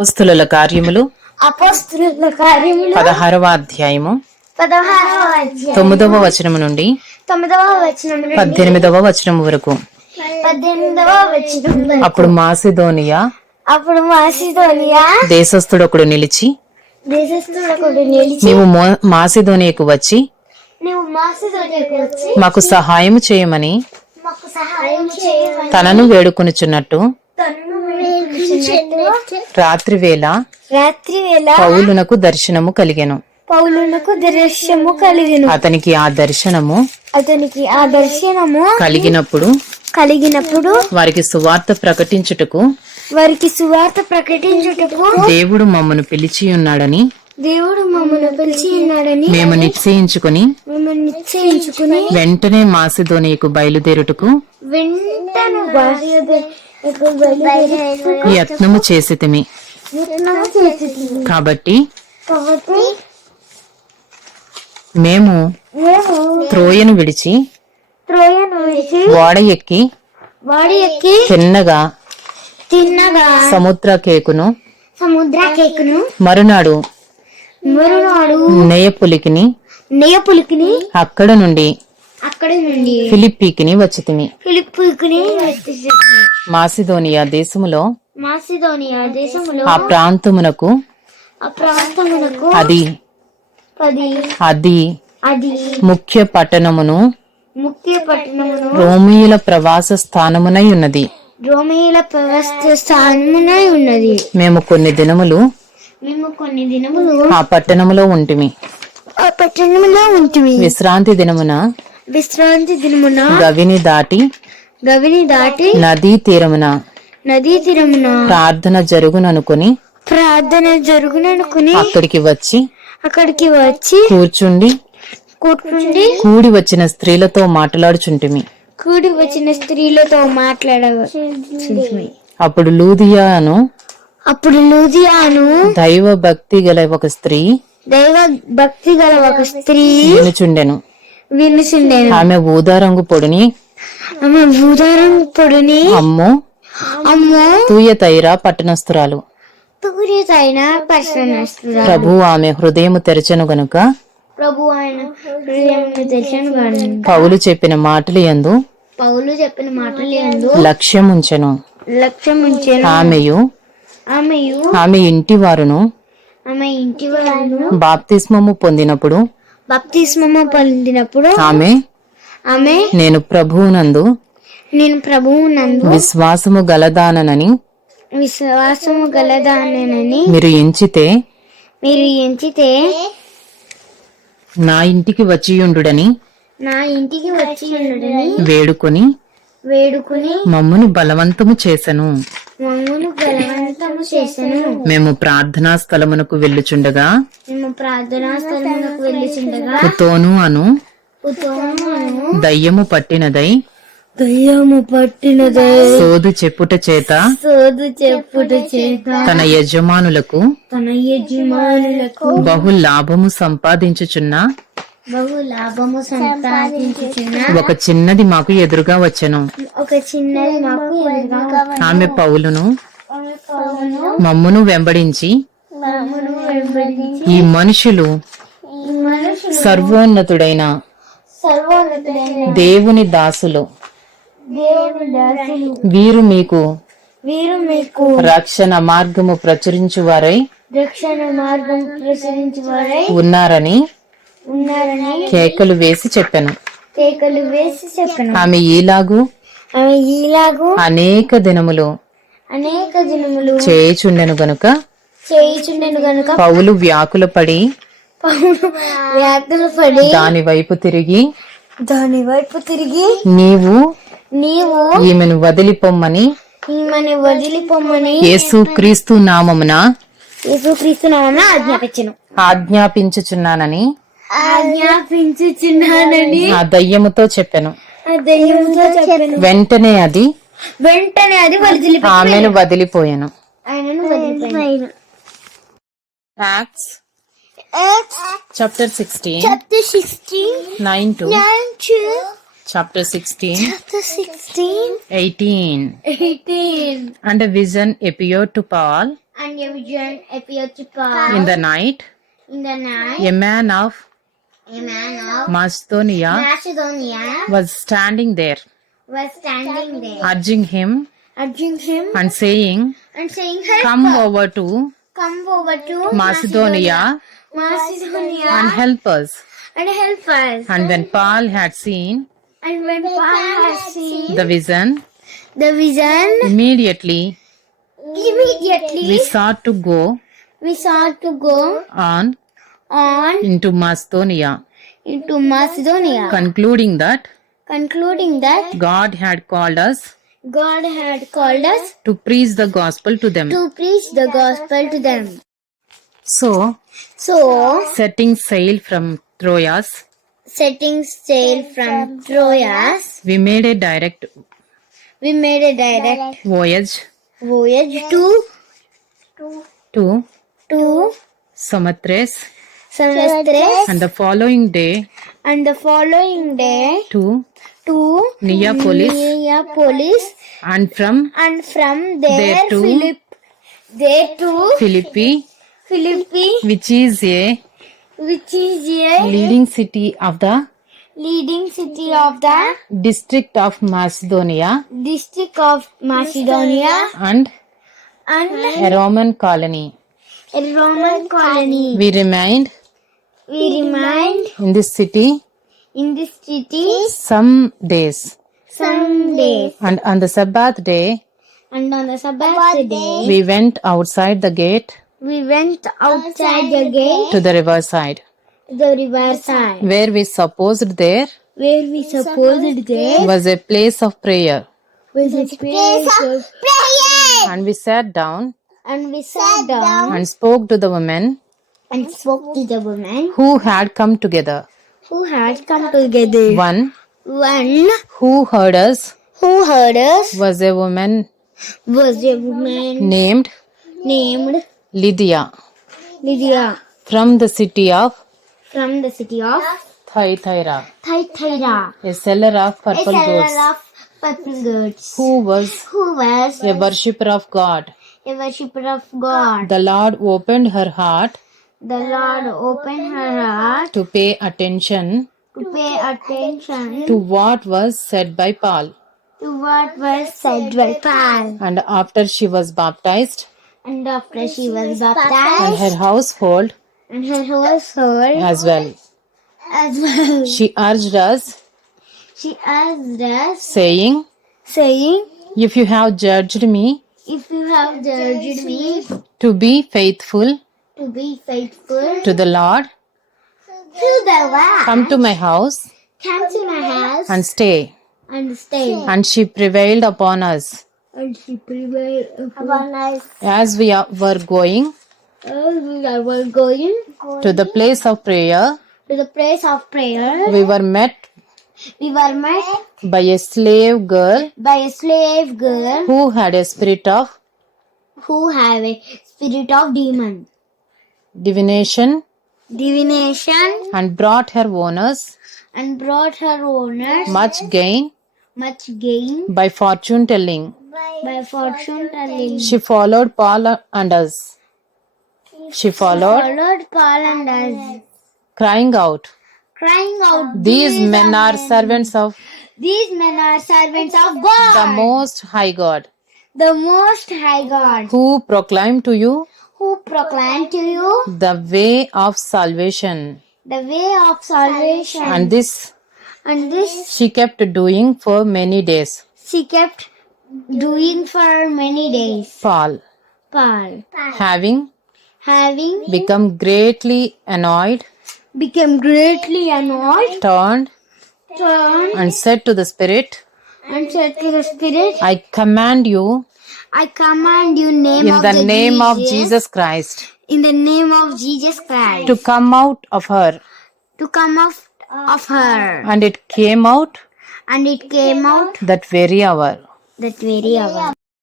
అపోస్తుల కార్యములు అపోస్తుల కార్యములు పదహారవ అధ్యాయము. పదహారవ అధ్యాయం తొమ్మిదవ వచనము నుండి తొమ్మిదవ వచనం పద్దెనిమిదవ వచనం వరకు. పద్దెనిమిదవ వచనం. అప్పుడు మాసిదోనియా అప్పుడు మాసిదోనియా దేశస్థుడొకడు నిలిచి దేశస్థులకు నిలిచి నీవు మాసిదోనియకు వచ్చి నువ్వు మాసిదోనియాకు వచ్చి మాకు సహాయం చేయమని మాకు సహాయం చేయమని తన్ను వేడుకొనుచున్నట్టు రాత్రి వేళ రాత్రి వేళ పౌలునకు దర్శనము కలిగెను. పౌలునకు దర్శనము కలిగిన. అతనికి ఆ దర్శనము అతనికి ఆ దర్శనము కలిగినప్పుడు కలిగినప్పుడు వారికి సువార్త ప్రకటించుటకు వారికి సువార్త ప్రకటించుటకు దేవుడు మమ్మను పిలిచి ఉన్నాడని దేవుడు మమ్మల్ని పిలిచి ఉన్నాడని మేము నిశ్చయించుకుని మిమ్మల్ని నిశ్చయించుకుని వెంటనే మాసిదోనియకు బయలుదేరుటకు వెంటనే యత్నము చేసితిమి. కాబట్టి మేము త్రోయను విడిచి వాడి ఎక్కి తిన్నగా తిన్నగా సముద్ర కేకును సముద్ర కేకును మరునాడు మరునాడు నేయపులికిని నేయపులికిని అక్కడ నుండి అక్కడి నుండి. ఫిలిప్పీకిని వచ్చితిమి ఫిలిప్పుకుని మాసిదోనియా దేశములో మాసిదోనియా దేశములో ఆ ప్రాంతమునకు ఆ ప్రాంతమునకు అది పది. అది అది ముఖ్య పట్టణమును ముఖ్య పట్టణమును రోమియుల ప్రవాస స్థానమునై ఉన్నది. రోమిల ప్రవస్థ స్థానమునై ఉన్నది. మేము కొన్ని దినములు మేము కొన్ని దినములు ఆ పట్టణములో ఉంటిమి. ఆ పట్టణములో ఉంటుంది విశ్రాంతి దినమున విశ్రాంతి దినమున గవిని దాటి గవిని దాటి నదీ తీరమున నదీ తీరమున ప్రార్థన జరుగుననుకొని ప్రార్థన జరుగుననుకుని అక్కడికి వచ్చి అక్కడికి వచ్చి కూర్చుండి కూర్చుండి కూడి వచ్చిన స్త్రీలతో మాట్లాడుచుంటిమి. కూడి వచ్చిన స్త్రీలతో మాట్లాడ అప్పుడు లూదియాను అప్పుడు లూదియాను దైవ భక్తి గల ఒక స్త్రీ దైవ భక్తి గల ఒక స్త్రీ వినుచుండెను వినుచుండెను ఆమె ఊదారంగు పొడిని ఆమె భూదారం పొడిని అమ్మో అమ్మో. తూయ తైరా పట్టణస్థురాలు. ప్రభు ఆమె హృదయము తెరచెను గనుక ప్రభు ఆయన హృదయం పౌలు చెప్పిన మాటలు యందు పౌలు చెప్పిన మాటలు ఎందు లక్ష్యముంచెను. లక్ష్యం ఉంచాను ఆమెయు ఆమెయు ఆమె ఇంటి వారును ఆమె ఇంటి వారు బాప్తిస్మము పొందినప్పుడు బప్తిస్మము పొందినప్పుడు ఆమె ఆమె నేను ప్రభువునందు నేను ప్రభువు నందు విశ్వాసము గలదానని విశ్వాసము గలదానని మీరు ఎంచితే మీరు ఎంచితే నా ఇంటికి వచ్చియుండుడని నా ఇంటికి వచ్చి ఉండుడని వేడుకొని వేడుకుని మమ్మను బలవంతము చేసెను. మమ్మను బలవంతము చేసెను. మేము ప్రార్థనా స్థలమునకు వెళ్ళుచుండగా మేము ప్రార్థనా స్థలములకు వెళ్ళిచుండగా పుతోను అను ఉత్తమమును దయ్యము పట్టినదై దయ్యము పట్టినదే సోదు చెప్పుట చేత సోదు చెప్పుట చేత తన యజమానులకు తన యజమానులకు బహు లాభము సంపాదించుచున్న ఒక చిన్నది మాకు ఎదురుగా వచ్చెను. ఒక చిన్నది మాకు ఆమె పౌలును మమ్మును వెంబడించి ఈ మనుషులు సర్వోన్నతుడైన దేవుని దాసులు. వీరు మీకు వీరు మీకు రక్షణ మార్గము ప్రచురించువారై రక్షణ మార్గం ప్రసరించు వారై ఉన్నారని ఉన్నారని కేకలు వేసి చెప్పాను. కేకలు వేసి చెప్పను. ఆమె ఈలాగు ఆమె ఈలాగు అనేక దినములు అనేక దినములు చేయుచుండెను గనుక చేయుచుండెను గనుక పౌలు వ్యాకుల పడి పౌలు వ్యాధులు పడి దాని వైపు తిరిగి దాని వైపు తిరిగి నీవు నీవు ఈమెను వదిలిపోమ్మని ఈమెను వదిలిపోమ్మని యేసు క్రీస్తు నామమున యేసుక్రీస్తు నామమున ఆజ్ఞాపించను. ఆజ్ఞాపించుచున్నానని ఆజ్ఞాపించుచున్నానని ఆ దయ్యముతో చెప్పాను. వెంటనే అది వెంటనే అది ఆమెను వదిలిపోయాను. Chapter sixteen chapter sixteen eighteen eighteen and vision ఎపియో to Paul and vision ఎపియో to Paul in the night in the night a man of A man of Macedonia Macedonia was standing there, was standing there, urging him urging him and saying, and saying, "Help Come us. over to come over to Macedonia Macedonia and help us. and help us." And when Paul had seen And when Paul has seen the vision, the vision, immediately immediately we sought to go we sought to go on on into Macedonia, into Macedonia, concluding that concluding that God had called us God had called us to preach the gospel to them. to preach the gospel to them. So, So, setting sail from Troas, setting sail from Troas, we made a direct we made a direct voyage voyage to to to Samothrace Samothrace, and the following day and the following day to to Neapolis Neapolis, and from and from there, There to- Philip, there to Philippi, Philippi, which is a which is a leading city of the leading city of the district of Macedonia. district of Macedonia. And and a Roman colony. a Roman colony. We remained We remained in this city in this city some days, some days, and on the Sabbath day, and on the Sabbath day, we went outside the gate we went outside the gate to the riverside, to the riverside, where we supposed there where we supposed there was a place of prayer. was a place of prayer, And we sat down and we sat down and spoke to the women and spoke to the woman who had come together. who had come together. One. One. Who heard us? Who heard us? Was a woman was a woman named named Lydia. Lydia. From the city of from the city of Thyatira, Thyatira, a seller of a purple seller goods, of purple goods, who was who was a worshipper of God. a worshipper of God. The Lord opened her heart The Lord opened her heart to pay attention to pay attention to what was said by Paul. to what was said by Paul. And after she was baptized, And after she was baptized, and baptized, her household and her household as well, as well, she urged us, she asked us, saying, saying, If you have judged me If you have judged me to be faithful to be faithful to the Lord, to the Lord, come to my house come to my house and stay. and stay. And she prevailed upon us. And she prevailed upon us As we are- were going as we were going to the place of prayer, to the place of prayer. we were met We were met by a slave girl by a slave girl who had a spirit of who have a spirit of demon, divination divination, and brought her owners and brought her owners much gain much gain by fortune telling. by fortune telling. She followed Paul and us. She followed, Followed Paul and us, crying out, crying out, These men are servants of These men are servants of God, the Most High God, the Most High God, who proclaim to you who proclaim to you the way of salvation. the way of salvation. And this And this she kept doing for many days. she kept doing for many days. Paul, Paul, having having become greatly annoyed, become greatly annoyed, turned turned and said to the Spirit, and said to the Spirit, I command you I command you name in of the name of Jesus Christ in the name of Jesus Christ to come out of her. to come out of her. And it came out And it came out that very hour. that very hour.